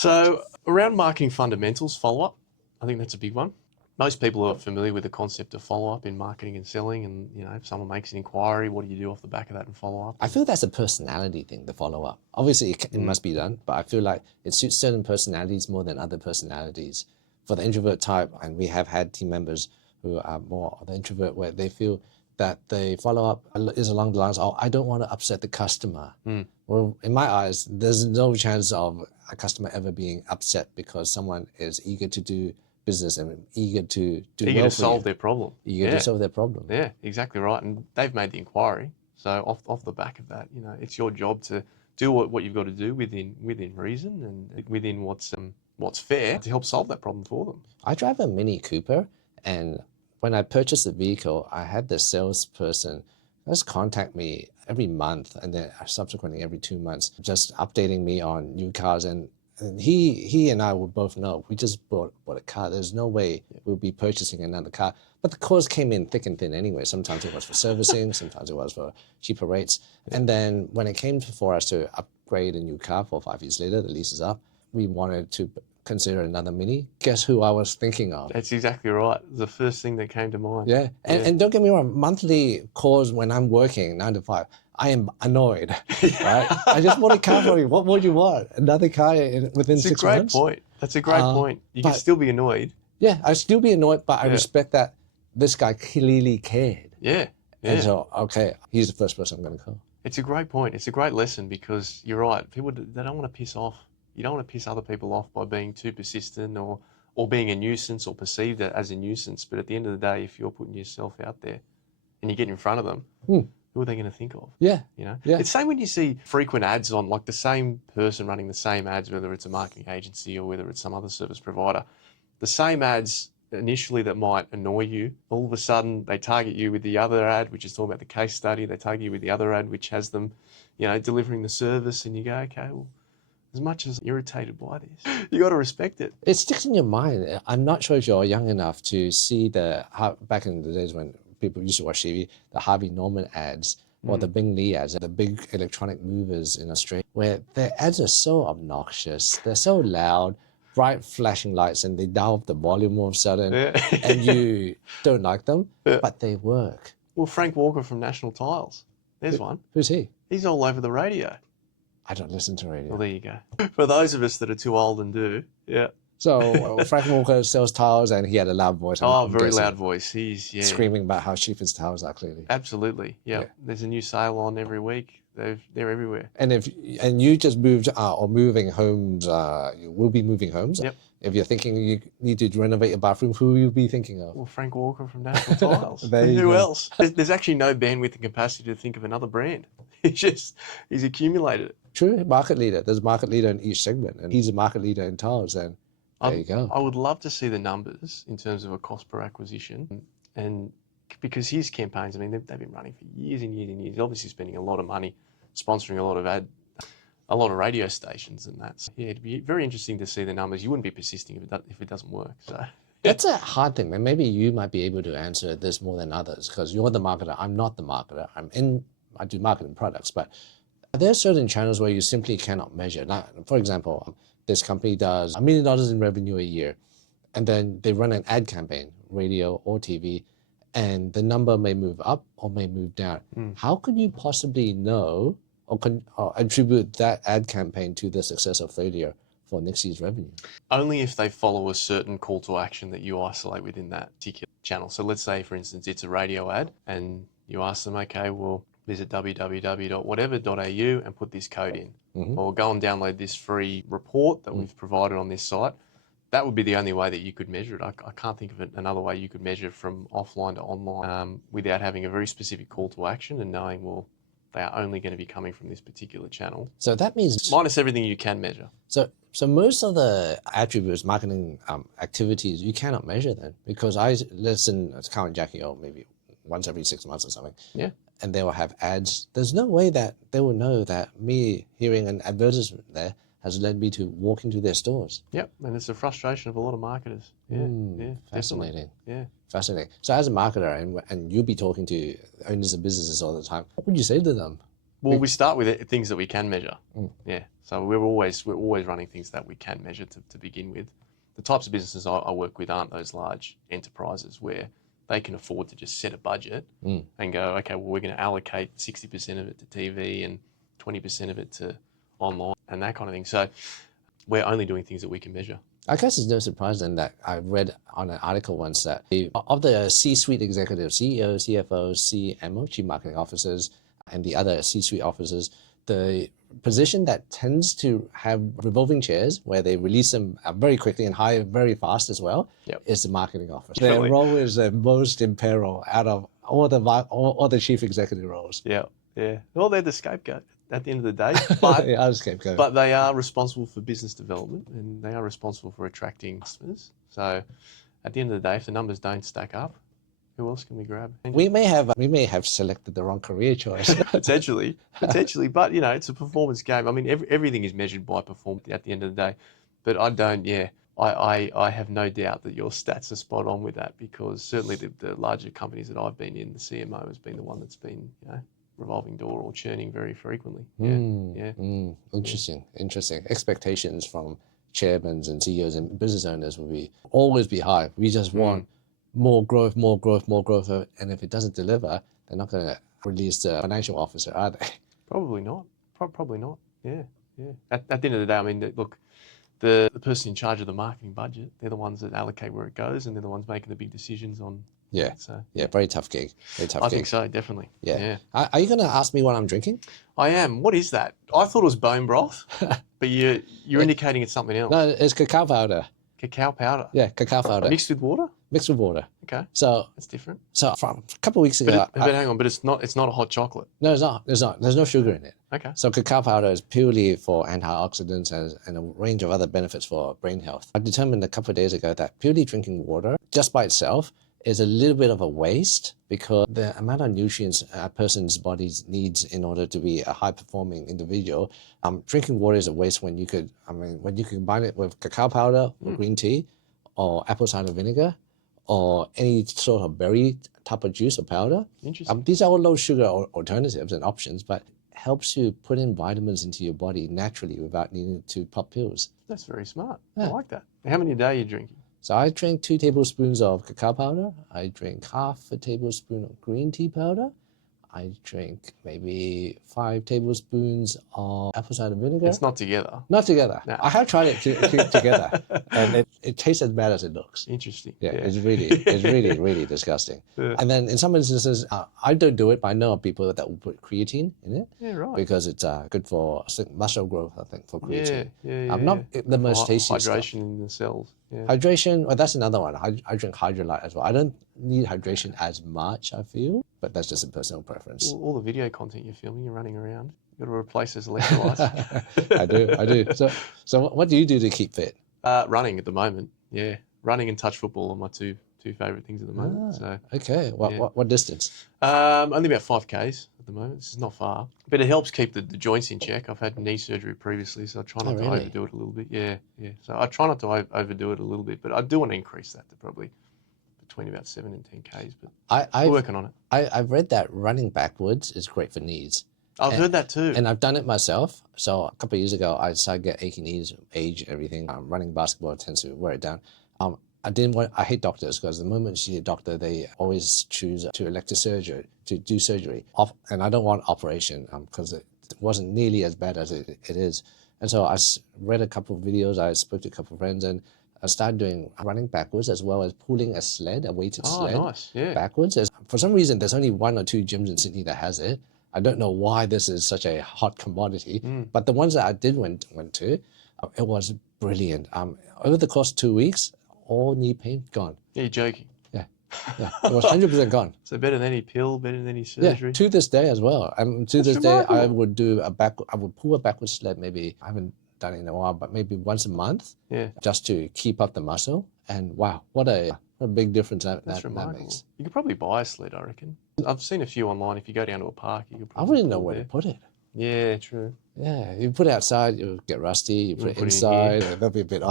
So around marketing fundamentals, follow-up, I think that's a big one. Most people are familiar with the concept of follow-up in marketing and selling, and if someone makes an inquiry, what do you do off the back of that and follow up? I feel that's a personality thing, the follow-up. Obviously, it must be done, but I feel like it suits certain personalities more than other personalities. For the introvert type, and we have had team members who are more the introvert, where they feel that the follow-up is along the lines of, I don't want to upset the customer. Well, in my eyes, there's no chance of a customer ever being upset because someone is eager to do business and eager to do Eager well to for solve you. their problem. Eager to solve their problem. Yeah, exactly right. And they've made the inquiry. So off the back of that, it's your job to do what you've got to do within reason and within what's fair to help solve that problem for them. I drive a Mini Cooper, and when I purchased the vehicle, I had the salesperson just contact me every month and then subsequently every 2 months, just updating me on new cars. And he and I would both know we just bought a car. There's no way we'll be purchasing another car. But the calls came in thick and thin anyway. Sometimes it was for servicing, sometimes it was for cheaper rates. And then when it came for us to upgrade a new car 4 or 5 years later, the lease is up, we wanted to consider another Mini. Guess who I was thinking of? That's exactly right. The first thing that came to mind. Yeah. And don't get me wrong, monthly calls when I'm working 9 to 5, I am annoyed, right? I just bought a car for you. What more do you want? Another car within 6 months? That's a great point. That's a great point. You can still be annoyed. Yeah, I'd still be annoyed, but I respect that this guy clearly cared. Yeah. And so, okay, he's the first person I'm going to call. It's a great point. It's a great lesson because you're right. People, they don't want to piss off. You don't want to piss other people off by being too persistent or being a nuisance or perceived as a nuisance. But at the end of the day, if you're putting yourself out there and you get in front of them, who are they going to think of? Yeah. It's the same when you see frequent ads on, like the same person running the same ads, whether it's a marketing agency or whether it's some other service provider. The same ads initially that might annoy you, all of a sudden they target you with the other ad, which is talking about the case study. They target you with the other ad, which has them, delivering the service, and you go, okay, well, as much as I'm irritated by this, you got to respect it. It sticks in your mind. I'm not sure if you're young enough to see back in the days when people used to watch TV, the Harvey Norman ads or the Bing Lee ads, the big electronic movers in Australia, where their ads are so obnoxious. They're so loud, bright flashing lights, and they dial up the volume all of a sudden, and you don't like them, but they work. Well, Frank Walker from National Tiles, there's one. Who's he? He's all over the radio. I don't listen to radio. Well, there you go. For those of us that are too old and do, So Frank Walker sells towels, and he had a loud voice. Oh, very loud voice. He's screaming about how cheap his towels are. Clearly, absolutely. Yeah. There's a new sale on every week. They're everywhere. And you just moved or moving homes, you will be moving homes. Yep. If you're thinking you need to renovate your bathroom, who will you be thinking of? Well, Frank Walker from National Tiles. Who go. Else? There's actually no bandwidth and capacity to think of another brand. He's accumulated it. True, market leader. There's a market leader in each segment, and he's a market leader in tiles. And there you go. I would love to see the numbers in terms of a cost per acquisition, and because his campaigns, I mean, they've been running for years and years and years. He's obviously spending a lot of money sponsoring a lot of radio stations, and that's it'd be very interesting to see the numbers. You wouldn't be persisting if it doesn't work. So that's a hard thing, and maybe you might be able to answer this more than others because you're the marketer. I'm not the marketer. I do marketing products, but there are certain channels where you simply cannot measure. Now, for example, this company does $1 million in revenue a year, and then they run an ad campaign, radio or TV, and the number may move up or may move down. How could you possibly know or attribute that ad campaign to the success or failure for next year's revenue? Only if they follow a certain call to action that you isolate within that particular channel. So let's say, for instance, it's a radio ad, and you ask them, okay, well, visit www.whatever.au and put this code in. Or go and download this free report that we've provided on this site. That would be the only way that you could measure it. I can't think of another way you could measure from offline to online without having a very specific call to action and knowing, well, they are only going to be coming from this particular channel. So that means... minus everything you can measure. So most of the attributes, marketing activities, you cannot measure then, because I listen to Cow and Jackie maybe once every 6 months or something. Yeah. And they will have ads. There's no way that they will know that me hearing an advertisement there has led me to walk into their stores. Yep, and it's a frustration of a lot of marketers. Yeah, fascinating. Yeah. Fascinating. So as a marketer, and you'll be talking to owners of businesses all the time, what would you say to them? Well, we start with things that we can measure. Mm. Yeah. So we're always running things that we can measure to begin with. The types of businesses I work with aren't those large enterprises where they can afford to just set a budget and go, okay, well, we're going to allocate 60% of it to TV and 20% of it to online and that kind of thing. So we're only doing things that we can measure. I guess it's no surprise then that I read on an article once that of the C-suite executives, CEOs, CFOs, CMO, Chief Marketing Officers, and the other C-suite officers, the position that tends to have revolving chairs where they release them very quickly and hire very fast as well is the marketing officer. Their role is the most in peril out of all the chief executive roles. Yeah, yeah. Well, they're the scapegoat at the end of the day, but they are the scapegoat. But they are responsible for business development and they are responsible for attracting customers. So at the end of the day, if the numbers don't stack up, who else can we grab? We may have selected the wrong career choice. potentially, but you know, it's a performance game. I mean, everything is measured by performance at the end of the day. But I have no doubt that your stats are spot on with that because certainly the larger companies that I've been in, the CMO has been the one that's been, you know, revolving door or churning very frequently. Interesting. Expectations from chairmen and CEOs and business owners will always be high. We just want more growth, and if it doesn't deliver, they're not going to release the financial officer, are they? Probably not. Probably not. Yeah. At the end of the day, I mean, look, the person in charge of the marketing budget, they're the ones that allocate where it goes, and they're the ones making the big decisions on. Yeah. So very tough gig. I think so, definitely. Yeah. Are you going to ask me what I'm drinking? I am. What is that? I thought it was bone broth, but you're indicating it's something else. No, it's cacao powder. Cacao powder. Yeah, cacao powder. Mixed with water? Mixed with water. Okay. So that's different. So from a couple of weeks ago. But hang on, but it's not a hot chocolate. No, it's not. There's no sugar in it. Okay. So cacao powder is purely for antioxidants and a range of other benefits for brain health. I determined a couple of days ago that purely drinking water just by itself is a little bit of a waste because the amount of nutrients a person's body needs in order to be a high-performing individual, drinking water is a waste when you combine it with cacao powder or green tea or apple cider vinegar or any sort of berry type of juice or powder. Interesting. These are all low-sugar alternatives and options, but helps you put in vitamins into your body naturally without needing to pop pills. That's very smart. Yeah. I like that. How many a day are you drinking? So I drink 2 tablespoons of cacao powder. I drink half a tablespoon of green tea powder. I drink maybe 5 tablespoons of apple cider vinegar. It's not together. Not together. No. I have tried it together, and it tastes as bad as it looks. Interesting. Yeah. It's really disgusting. Yeah. And then in some instances, I don't do it, but I know of people that will put creatine in it. Yeah, right. Because it's good for muscle growth, I think, for creatine. Yeah. Not the most tasty hydration stuff. in the cells. Yeah. Hydration, well, that's another one. I drink Hydrolyte as well. I don't need hydration as much, I feel, but that's just a personal preference. All the video content you're filming, you're running around. You've got to replace those electrolytes. I do. So what do you do to keep fit? Running at the moment. Yeah, running and touch football are my two favourite things at the moment. Okay. What distance? Only about 5Ks at the moment. This is not far, but it helps keep the joints in check. I've had knee surgery previously, so I try not to overdo it a little bit. Yeah. So I try not to overdo it a little bit, but I do want to increase that to probably between about 7 and 10Ks. But we're working on it. I've read that running backwards is great for knees. I've heard that too. And I've done it myself. So a couple of years ago, I started to get achy knees, age, everything. Running basketball tends to wear it down. I hate doctors because the moment you see a doctor, they always choose to elect to do surgery. And I don't want operation because it wasn't nearly as bad as it is. And so I read a couple of videos, I spoke to a couple of friends, and I started doing running backwards as well as pulling a weighted sled backwards. For some reason, there's only 1 or 2 gyms in Sydney that has it. I don't know why this is such a hot commodity, but the ones that I did went to, it was brilliant. Over the course of 2 weeks, all knee pain gone. You're joking. Yeah. It was 100% gone. So better than any pill, better than any surgery. Yeah, to this day as well. To this day, I would pull a backward sled. Maybe I haven't done it in a while, but maybe once a month. Yeah. Just to keep up the muscle. And wow, what a big difference that makes. You could probably buy a sled, I reckon. I've seen a few online. If you go down to a park, you could probably. I wouldn't know where to put it. Yeah, true. Yeah, you put it outside, you'll get rusty. You put it inside, it'll be a bit